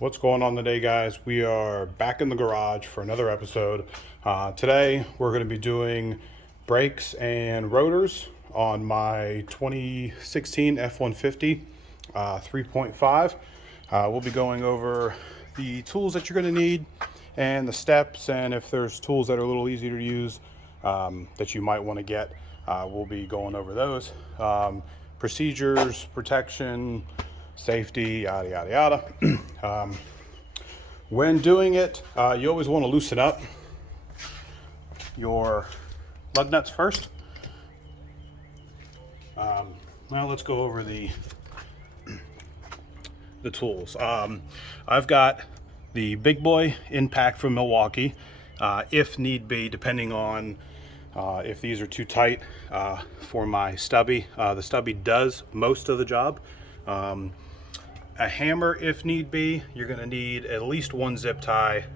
What's going on today, guys? We are back in the garage for another episode. Today we're going to be doing brakes and rotors on my 2016 F-150 3.5. We'll be going over the tools that you're going to need and the steps, and if there's tools that are a little easier to use that you might want to get, we'll be going over those. Procedures, protection, safety, yada yada yada. When doing it, you always want to loosen up your lug nuts first. Now let's go over the tools. I've got the big boy impact from Milwaukee, if need be, depending on if these are too tight for my stubby. The stubby does most of the job. A hammer if need be. You're going to need at least one zip tie.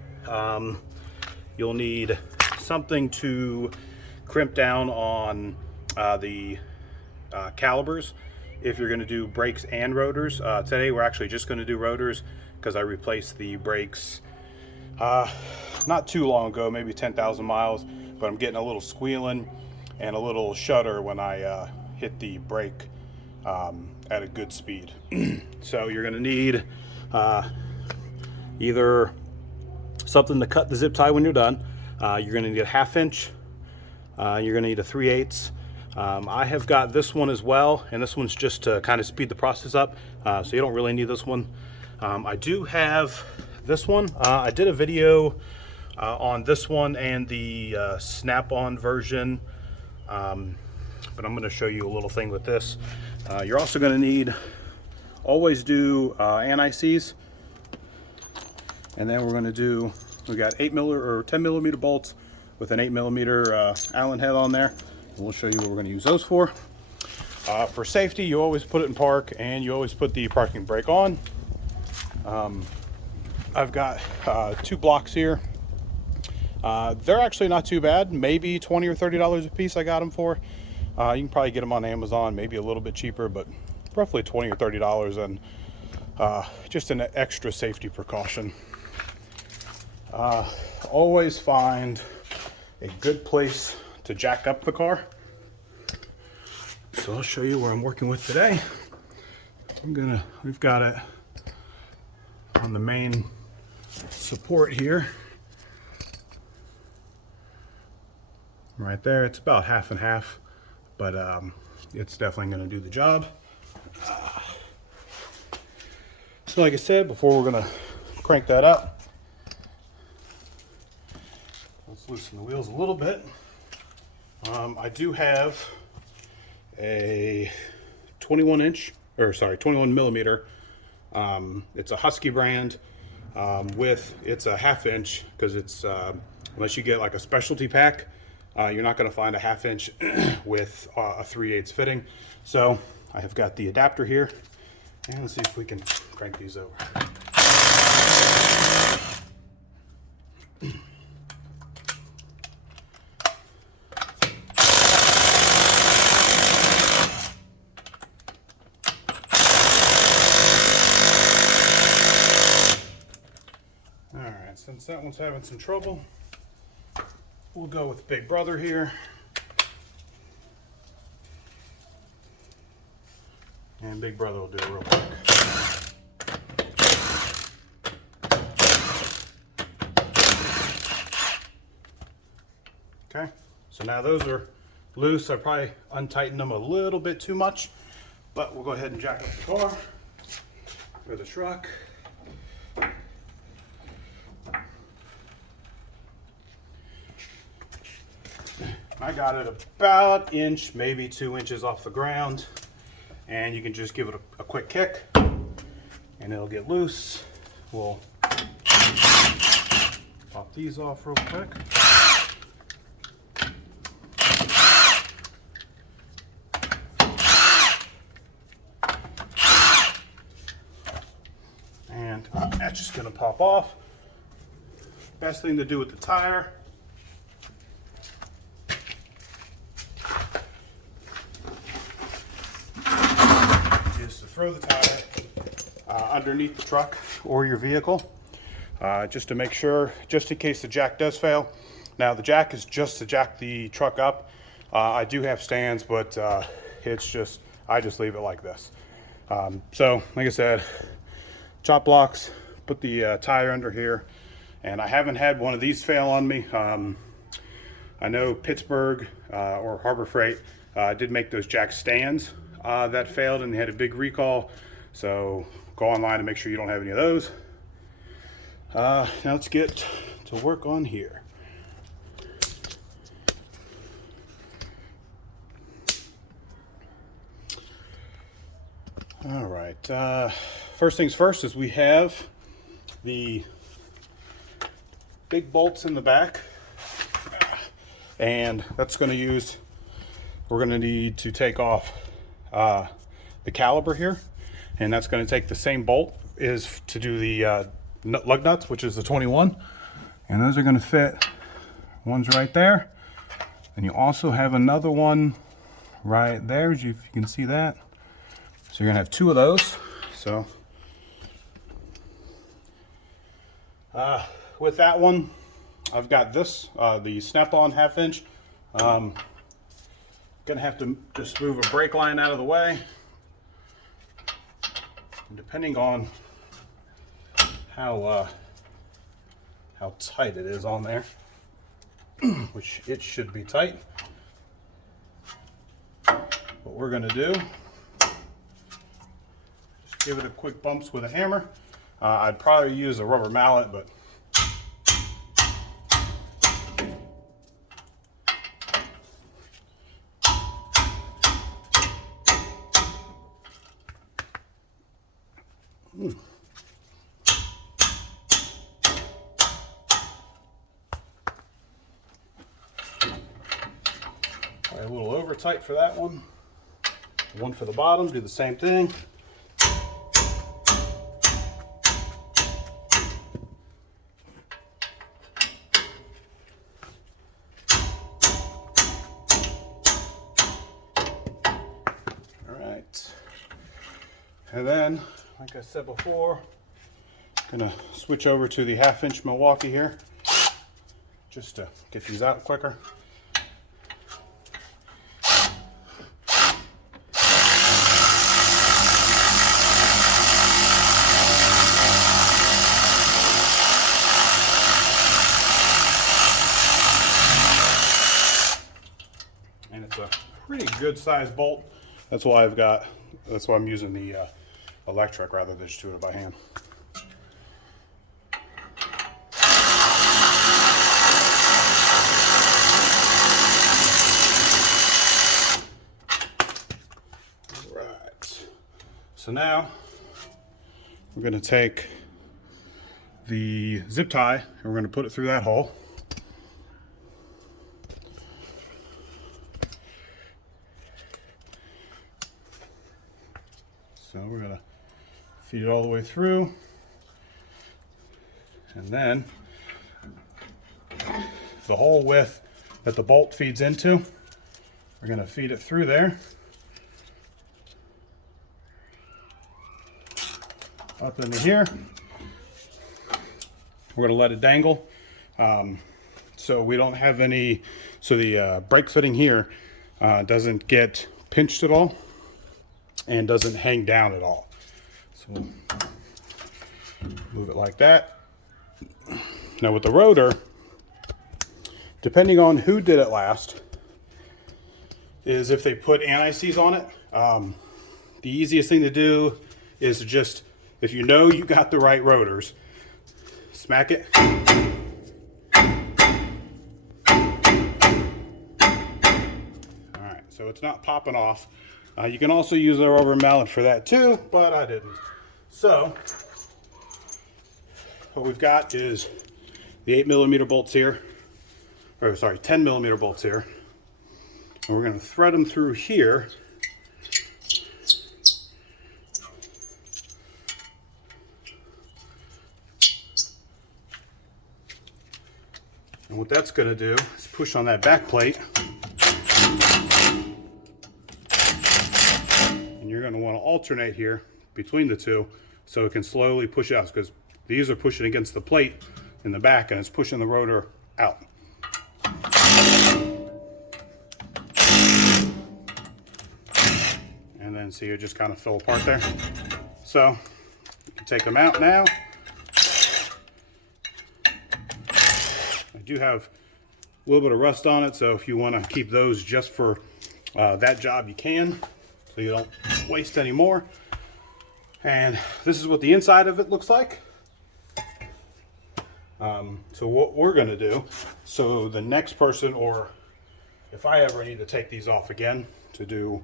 You'll need something to crimp down on the calibers if you're going to do brakes and rotors. Today we're actually just going to do rotors because I replaced the brakes not too long ago, maybe 10,000 miles, but I'm getting a little squealing and a little shudder when I hit the brake at a good speed. So you're going to need either something to cut the zip tie when you're done. You're going to need a 1/2 inch. You're going to need a 3/8. I have got this one as well, and this one's just to kind of speed the process up, so you don't really need this one. I do have this one. I did a video on this one and the snap-on version, but I'm going to show you a little thing with this. You're also going to need, always do anti-seize, and then we're going to do, we got 10 millimeter bolts with an 8 millimeter Allen head on there. And we'll show you what we're going to use those for. For safety, you always put it in park, and you always put the parking brake on. I've got 2 blocks here. They're actually not too bad, maybe $20 or $30 a piece I got them for. You can probably get them on Amazon, maybe a little bit cheaper, but roughly $20 or $30, and just an extra safety precaution. Always find a good place to jack up the car. So I'll show you where I'm working with today. We've got it on the main support here. Right there, it's about 1/2 and 1/2, but it's definitely going to do the job. So like I said before, we're going to crank that up. Let's loosen the wheels a little bit. I do have a 21 millimeter. It's a Husky brand, it's a 1/2 inch, because it's unless you get like a specialty pack, you're not going to find a 1/2 inch with a 3/8 fitting. So I have got the adapter here, and let's see if we can crank these over. Alright, since that one's having some trouble, we'll go with Big Brother here. And Big Brother will do it real quick. Okay, so now those are loose. I probably untightened them a little bit too much, but we'll go ahead and jack up the car or the truck. I got it about 1 inch, maybe 2 inches off the ground, and you can just give it a quick kick and it'll get loose. We'll pop these off real quick. And that's just going to pop off. Best thing to do with the tire is to throw the tire underneath the truck or your vehicle, just to make sure, just in case the jack does fail. Now the jack is just to jack the truck up. I do have stands, but it's just, I just leave it like this. So like I said, chop blocks, put the tire under here, and I haven't had one of these fail on me. I know Pittsburgh or Harbor Freight did make those jack stands that failed, and they had a big recall. So go online and make sure you don't have any of those. Now let's get to work on here. All right, first things first is we have the big bolts in the back, and that's going to use, we're going to need to take off the caliper here, and that's going to take the same bolt is to do the lug nuts, which is the 21, and those are going to fit. One's right there, and you also have another one right there, if you can see that. So you're gonna have two of those. So with that one, I've got this, the snap-on 1/2 inch. Gonna have to just move a brake line out of the way. And depending on how tight it is on there, which it should be tight. What we're gonna do, give it a quick bumps with a hammer. I'd probably use a rubber mallet, but probably a little over tight for that one. One for the bottom, do the same thing. And then, like I said before, I'm gonna switch over to the 1/2 inch Milwaukee here, just to get these out quicker. And it's a pretty good sized bolt. That's why I'm using the electric rather than just doing it by hand. All right. So now we're going to take the zip tie and we're going to put it through that hole. So we're going to feed it all the way through, and then the hole width that the bolt feeds into, we're going to feed it through there, up into here. We're going to let it dangle, so we don't have any, so the brake fitting here doesn't get pinched at all and doesn't hang down at all. So we'll move it like that. Now with the rotor, depending on who did it last, is if they put anti-seize on it, the easiest thing to do is to just, if you know you got the right rotors, smack it. All right, so it's not popping off. You can also use a rubber mallet for that too, but I didn't. So what we've got is the 8mm bolts here, or sorry, 10mm bolts here. And we're going to thread them through here. And what that's going to do is push on that back plate. And you're going to want to alternate here between the two so it can slowly push out, because these are pushing against the plate in the back and it's pushing the rotor out. And then see, it just kind of fell apart there. So you can take them out now. I do have a little bit of rust on it, so if you want to keep those just for that job, you can, so you don't waste any more. And this is what the inside of it looks like. So what we're going to do, so the next person, or if I ever need to take these off again to do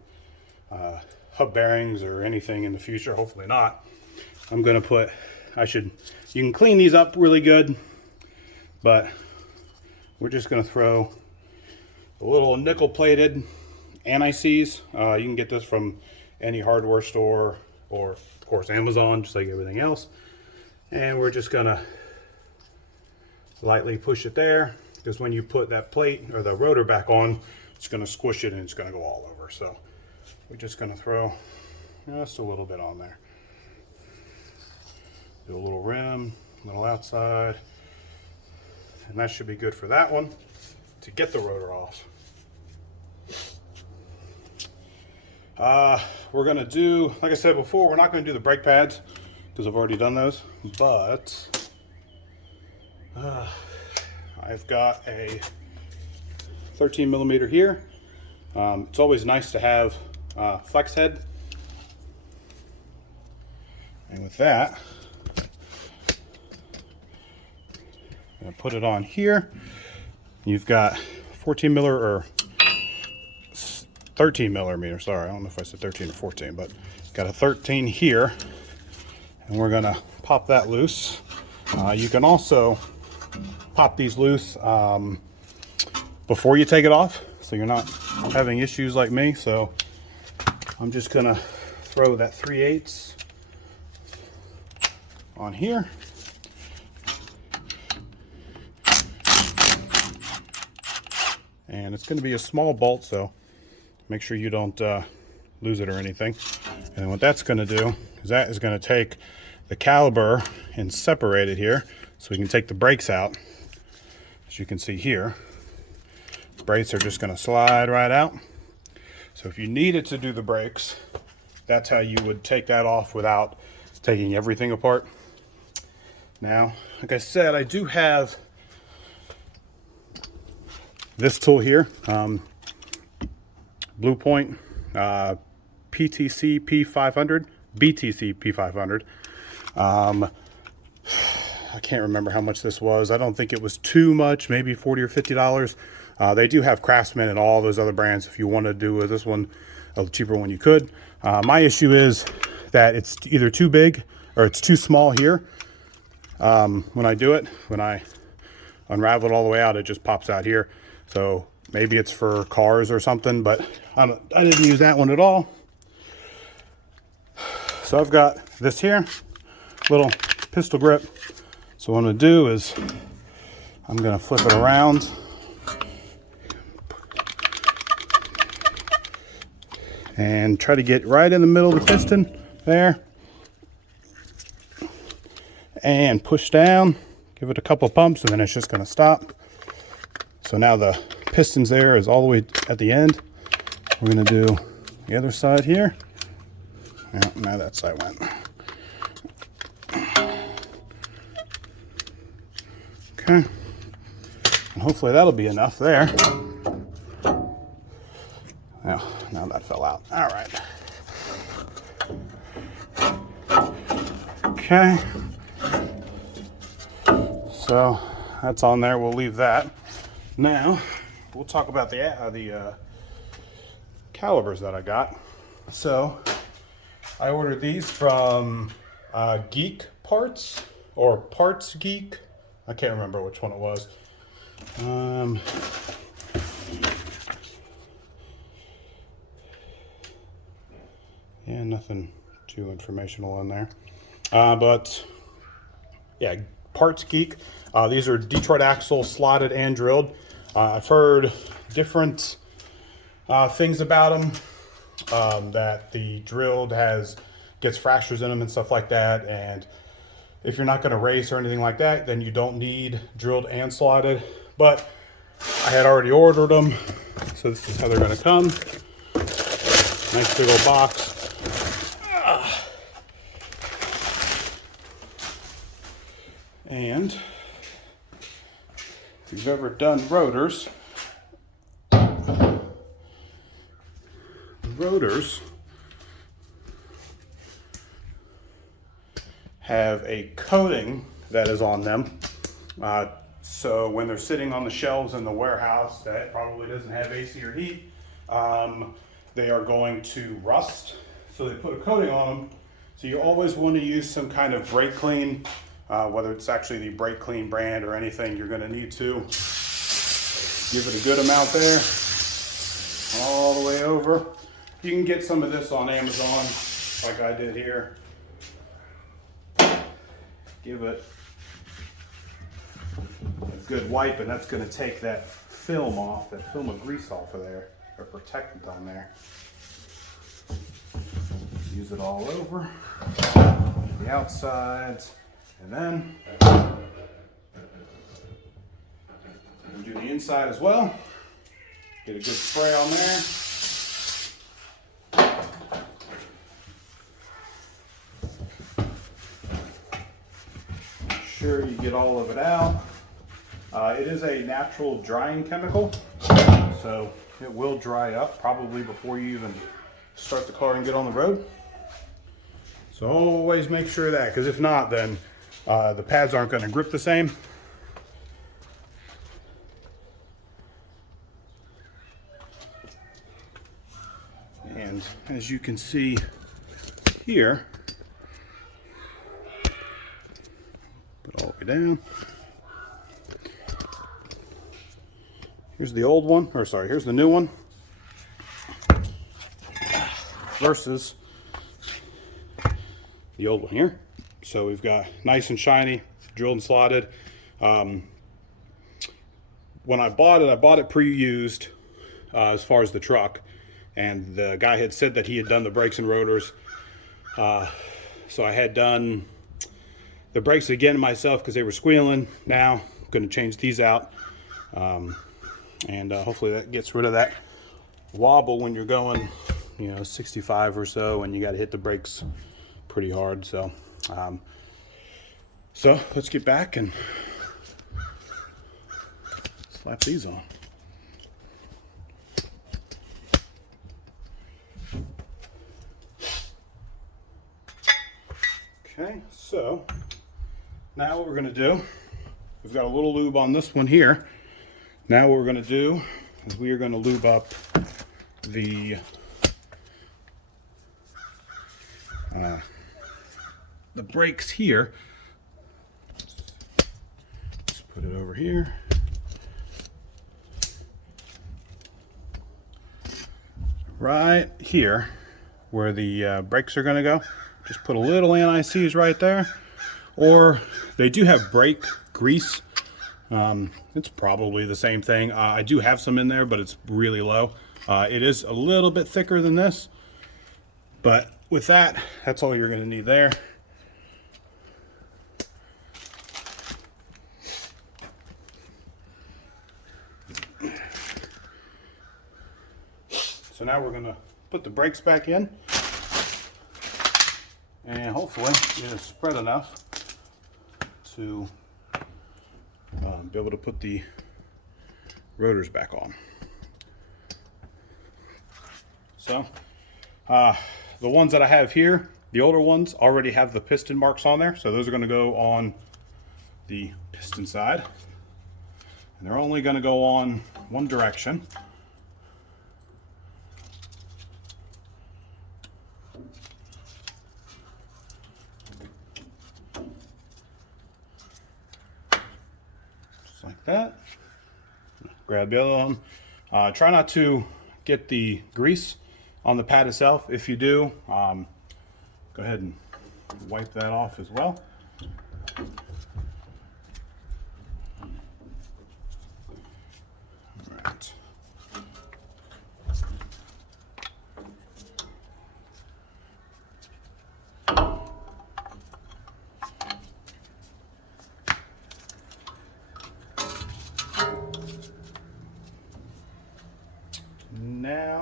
hub bearings or anything in the future, hopefully not, I'm going to put, you can clean these up really good, but we're just going to throw a little nickel plated anti-seize. You can get this from any hardware store, or of course Amazon, just like everything else. And we're just going to lightly push it there, because when you put that plate or the rotor back on, it's going to squish it and it's going to go all over. So we're just going to throw just a little bit on there. Do a little rim, a little outside, and that should be good for that one to get the rotor off. We're going to do, like I said before, we're not going to do the brake pads because I've already done those, but I've got a 13 millimeter here. It's always nice to have flex head. And with that, I'm going to put it on here. You've got 14 millimeter or 13 millimeter, sorry, I don't know if I said 13 or 14, but got a 13 here, and we're going to pop that loose. You can also pop these loose before you take it off, so you're not having issues like me. So I'm just gonna throw that 3/8 on here. And it's going to be a small bolt, so make sure you don't lose it or anything. And what that's going to do is that is going to take the caliper and separate it here, so we can take the brakes out. As you can see here, the brakes are just going to slide right out. So if you needed to do the brakes, that's how you would take that off without taking everything apart. Now, like I said, I do have this tool here, Blue Point PTC P500, BTC P500. I can't remember how much this was. I don't think it was too much, maybe $40 or $50. They do have Craftsman and all those other brands. If you want to do this one, a cheaper one, you could. My issue is that it's either too big or it's too small here. When I do it, when I unravel it all the way out, it just pops out here. So maybe it's for cars or something, but I didn't use that one at all. So I've got this here, little pistol grip. So what I'm going to do is I'm going to flip it around. And try to get right in the middle of the piston there. And push down, give it a couple pumps, and then it's just going to stop. So now the piston's there is all the way at the end. We're going to do the other side here. Now that side went. Okay. And hopefully that'll be enough there. Now that fell out. All right. Okay. So that's on there. We'll leave that. Now we'll talk about the calibers that I got. So I ordered these from Geek Parts or Parts Geek. I can't remember which one it was. Yeah, nothing too informational on there. But yeah, Parts Geek. These are Detroit axle, slotted and drilled. I've heard different things about them. That the drilled has gets fractures in them and stuff like that. And if you're not going to race or anything like that, then you don't need drilled and slotted. But I had already ordered them, so this is how they're going to come. Nice big old box. And if you've ever done rotors, have a coating that is on them. So when they're sitting on the shelves in the warehouse that probably doesn't have AC or heat, they are going to rust. So they put a coating on them. So you always want to use some kind of brake clean, whether it's actually the Brake Clean brand or anything. You're going to need to give it a good amount there, all the way over. You can get some of this on Amazon, like I did here. Give it a good wipe, and that's going to take that film off, that film of grease off of there, or protectant on there. Use it all over the outsides, and then we'll do the inside as well. Get a good spray on there. Make sure you get all of it out. It is a natural drying chemical, so it will dry up probably before you even start the car and get on the road. So always make sure of that, because if not, then the pads aren't going to grip the same. And as you can see here, put all the way down. Here's the old one, or sorry, here's the new one versus the old one here. So we've got nice and shiny, drilled and slotted. When I bought it pre-used as far as the truck, and the guy had said that he had done the brakes and rotors. So I had done the brakes again myself because they were squealing. Now I'm going to change these out, and hopefully that gets rid of that wobble when you're going, 65 or so, and you got to hit the brakes pretty hard. So let's get back and slap these on. Okay, so now what we're going to do, we've got a little lube on this one here. Now what we're going to do is we are going to lube up the brakes here. Just put it over here. Right here where the brakes are going to go. Just put a little anti-seize right there. Or they do have brake grease. It's probably the same thing. I do have some in there, but it's really low. It is a little bit thicker than this. But with that, that's all you're going to need there. So now we're going to put the brakes back in. And hopefully it is spread enough to be able to put the rotors back on. So the ones that I have here, the older ones, already have the piston marks on there. So those are going to go on the piston side. And they're only going to go on one direction. Like that. Grab the other one. Try not to get the grease on the pad itself. If you do, go ahead and wipe that off as well. All right.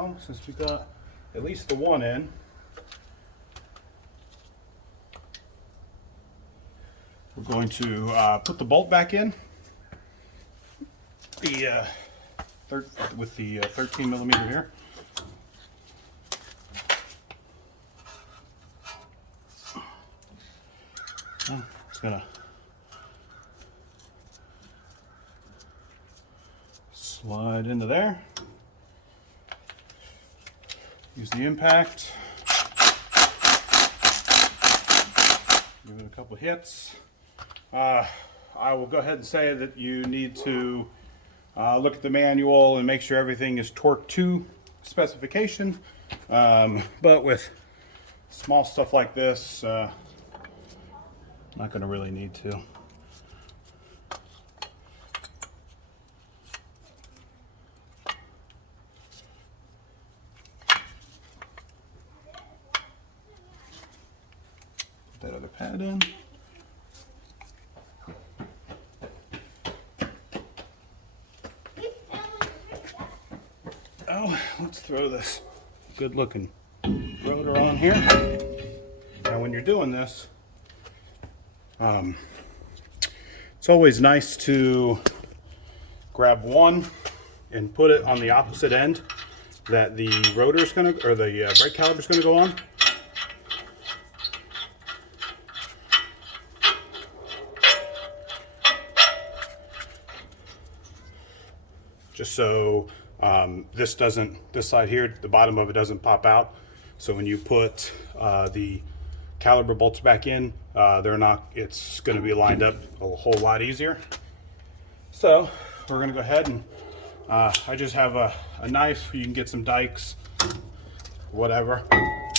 now, since we got at least the one in, we're going to put the bolt back in with the 13 millimeter here. I'm just gonna slide into there. Use the impact. Give it a couple hits. I will go ahead and say that you need to look at the manual and make sure everything is torqued to specification. But with small stuff like this, not going to really need to. Put that other pad in. Oh, let's throw this good looking rotor on here. Now when you're doing this, it's always nice to grab one and put it on the opposite end that the rotor is going to, or the brake caliper is going to go on. Just so this side here, the bottom of it doesn't pop out. So when you put the caliper bolts back in, it's going to be lined up a whole lot easier. So we're going to go ahead and I just have a knife. You can get some dikes, whatever.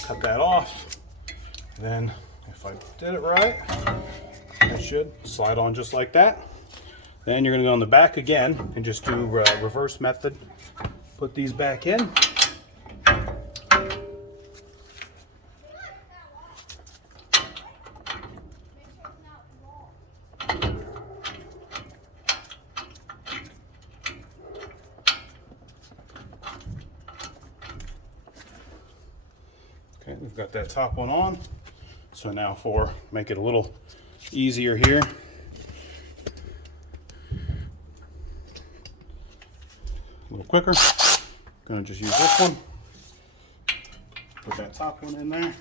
Cut that off. Then if I did it right, it should slide on just like that. Then you're going to go on the back again and just do reverse method. Put these back in. Okay, we've got that top one on. So now make it a little easier here. A little quicker. Gonna just use this one. Put that top one in there.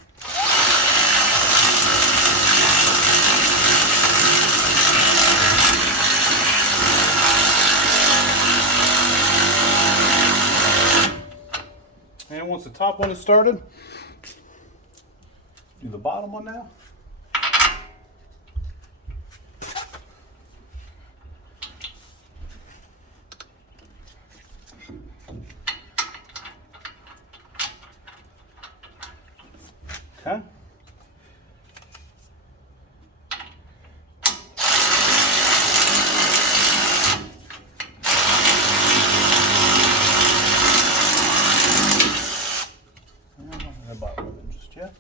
And once the top one is started, do the bottom one now. Okay. Just yet.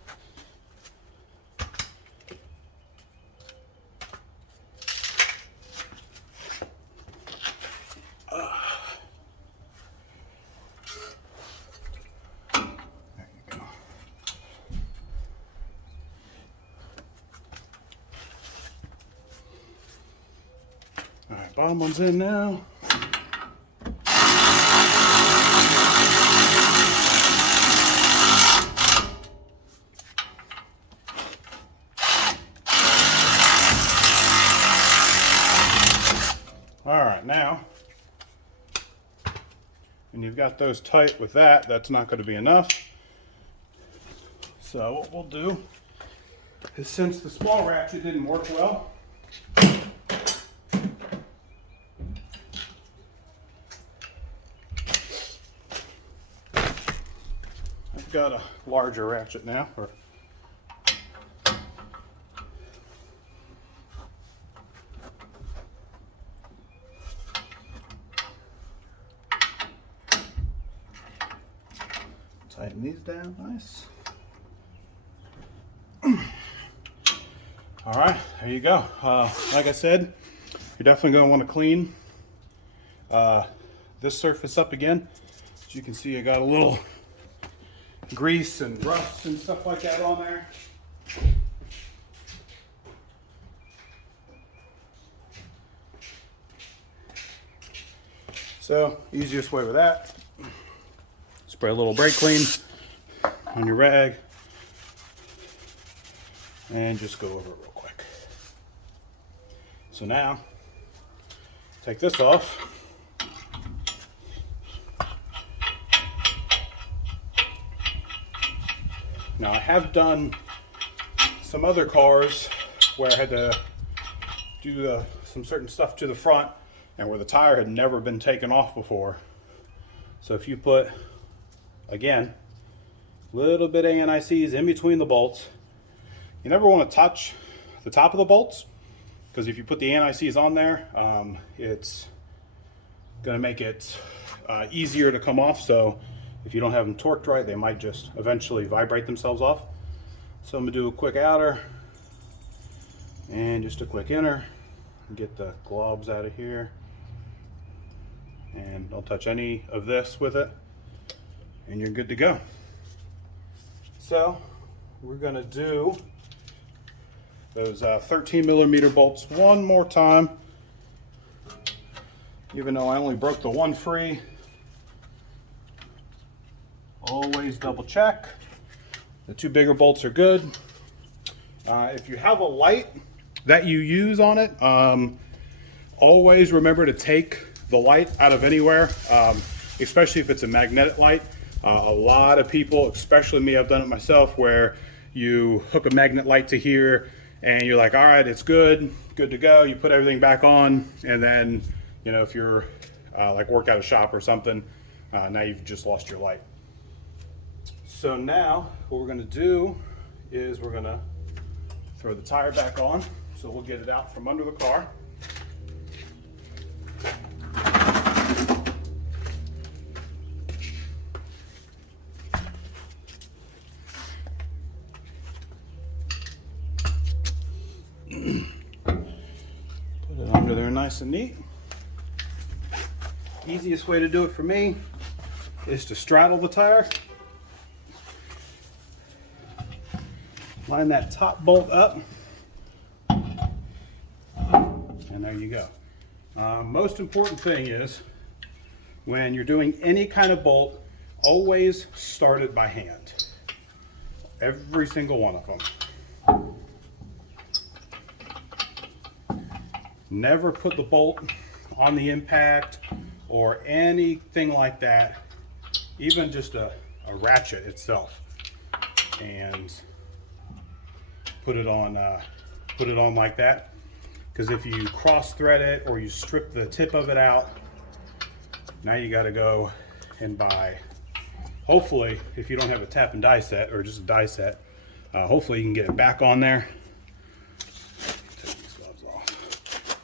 Alright, bottom one's in now. Alright, now, when you've got those tight with that, that's not going to be enough. So what we'll do is, since the small ratchet didn't work well, I've got a larger ratchet now. Tighten these down nice. All right, there you go. Like I said, you're definitely going to want to clean this surface up again. As you can see, I got a little grease and rust and stuff like that on there. So, easiest way with that, spray a little brake clean on your rag and just go over it real quick. So now, take this off. Now I have done some other cars where I had to do some certain stuff to the front and where the tire had never been taken off before. So if you put, again, a little bit of anti-seize in between the bolts, you never want to touch the top of the bolts, because if you put the anti-seize on there, it's going to make it easier to come off. So if you don't have them torqued right, they might just eventually vibrate themselves off. So I'm going to do a quick outer and just a quick inner. Get the globs out of here. And don't touch any of this with it. And you're good to go. So we're going to do those 13 millimeter bolts one more time. Even though I only broke the one free, always double check. The two bigger bolts are good. If you have a light that you use on it, always remember to take the light out of anywhere, especially if it's a magnetic light. A lot of people, especially me, I've done it myself, where you hook a magnet light to here and you're like, all right, it's good to go. You put everything back on, and then, you know, if you're like work at a shop or something, now you've just lost your light. So now what we're going to do is we're going to throw the tire back on. So we'll get it out from under the car. Put it under there nice and neat. Easiest way to do it for me is to straddle the tire. Line that top bolt up. And there you go. Most important thing is, when you're doing any kind of bolt, always start it by hand. Every single one of them. Never put the bolt on the impact or anything like that, even just a ratchet itself, and put it on like that. Because if you cross thread it or you strip the tip of it out, now you got to go and buy, hopefully, if you don't have a tap and die set or just a die set, hopefully you can get it back on there. Take these gloves off.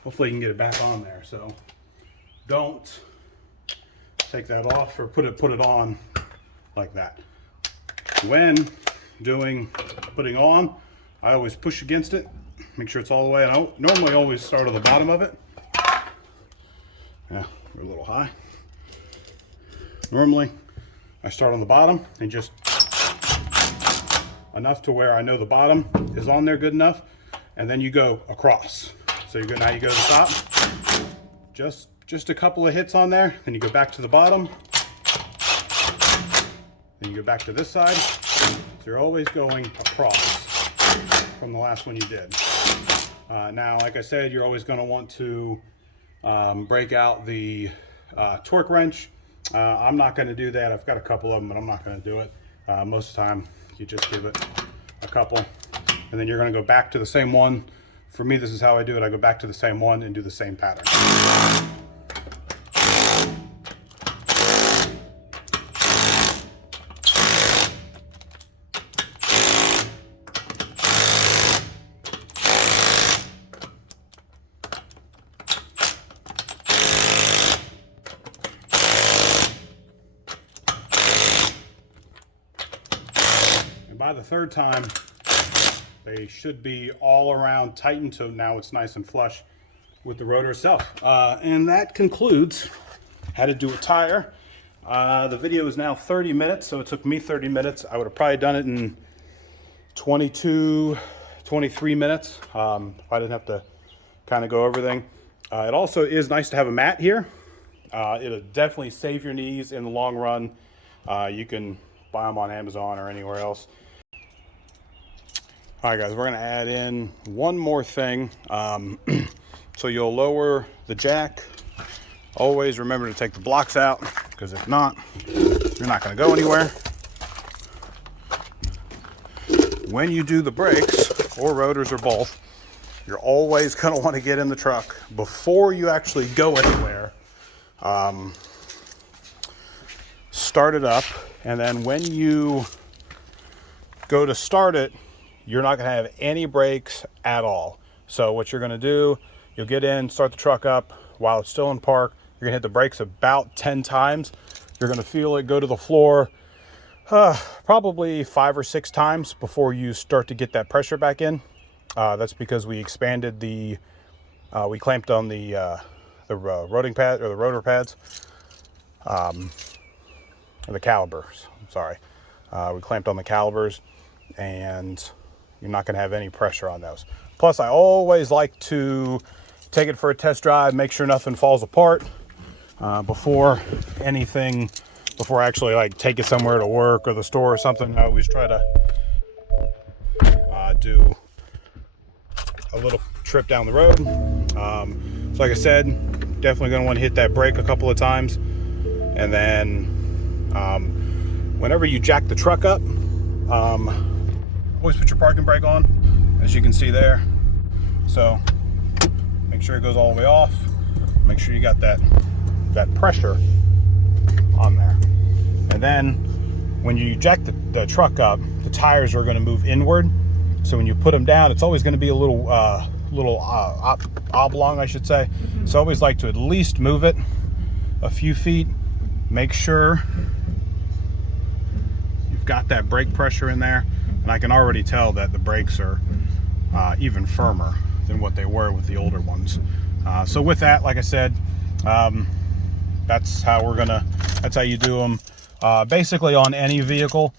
Hopefully you can get it back on there. So don't take that off or put it on like that. When putting on, I always push against it, make sure it's all the way. And I normally always start on the bottom of it. Yeah, we're a little high. Normally, I start on the bottom and just enough to where I know the bottom is on there good enough, and then you go across. So now you go to the top, just a couple of hits on there, then you go back to the bottom, then you go back to this side. So you're always going across from the last one you did. Now, like I said, you're always going to want to break out the torque wrench. I'm not going to do that. I've got a couple of them, but I'm not going to do it. Most of the time, you just give it a couple, and then you're going to go back to the same one. For me, this is how I do it. I go back to the same one and do the same pattern. By the third time, they should be all around tightened, so now it's nice and flush with the rotor itself. And that concludes how to do a tire. The video is now 30 minutes, so it took me 30 minutes. I would have probably done it in 22, 23 minutes if I didn't have to kind of go everything. It also is nice to have a mat here. It'll definitely save your knees in the long run. You can buy them on Amazon or anywhere else. All right, guys, we're gonna add in one more thing. So you'll lower the jack. Always remember to take the blocks out, because if not, you're not gonna go anywhere. When you do the brakes, or rotors, or both, you're always gonna wanna get in the truck before you actually go anywhere. Start it up, and then when you go to start it, you're not gonna have any brakes at all. So what you're gonna do, you'll get in, start the truck up while it's still in park. You're gonna hit the brakes about 10 times. You're gonna feel it go to the floor probably 5 or 6 times before you start to get that pressure back in. That's because we expanded we clamped on the roting pad, or the rotor pads, or the calipers, I'm sorry. We clamped on the calipers, and you're not gonna have any pressure on those. Plus, I always like to take it for a test drive, make sure nothing falls apart before I actually like take it somewhere to work or the store or something. I always try to do a little trip down the road. So like I said, definitely gonna want to hit that brake a couple of times, and then whenever you jack the truck up, always put your parking brake on, as you can see there. So make sure it goes all the way off. Make sure you got that pressure on there. And then when you jack the truck up, the tires are going to move inward. So when you put them down, it's always going to be a little oblong, I should say. So I always like to at least move it a few feet. Make sure you've got that brake pressure in there. And I can already tell that the brakes are even firmer than what they were with the older ones. So with that, like I said, that's how you do them basically on any vehicle.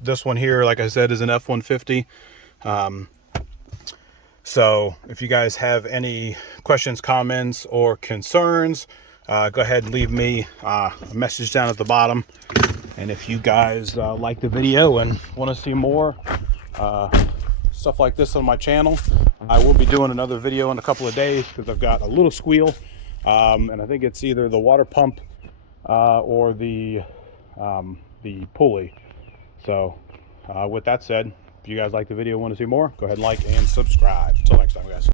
This one here, like I said, is an F-150. So if you guys have any questions, comments, or concerns, go ahead and leave me a message down at the bottom. And if you guys like the video and want to see more stuff like this on my channel, I will be doing another video in a couple of days, because I've got a little squeal, and I think it's either the water pump or the pulley. So with that said, if you guys like the video and want to see more, go ahead and like and subscribe. Until next time, guys.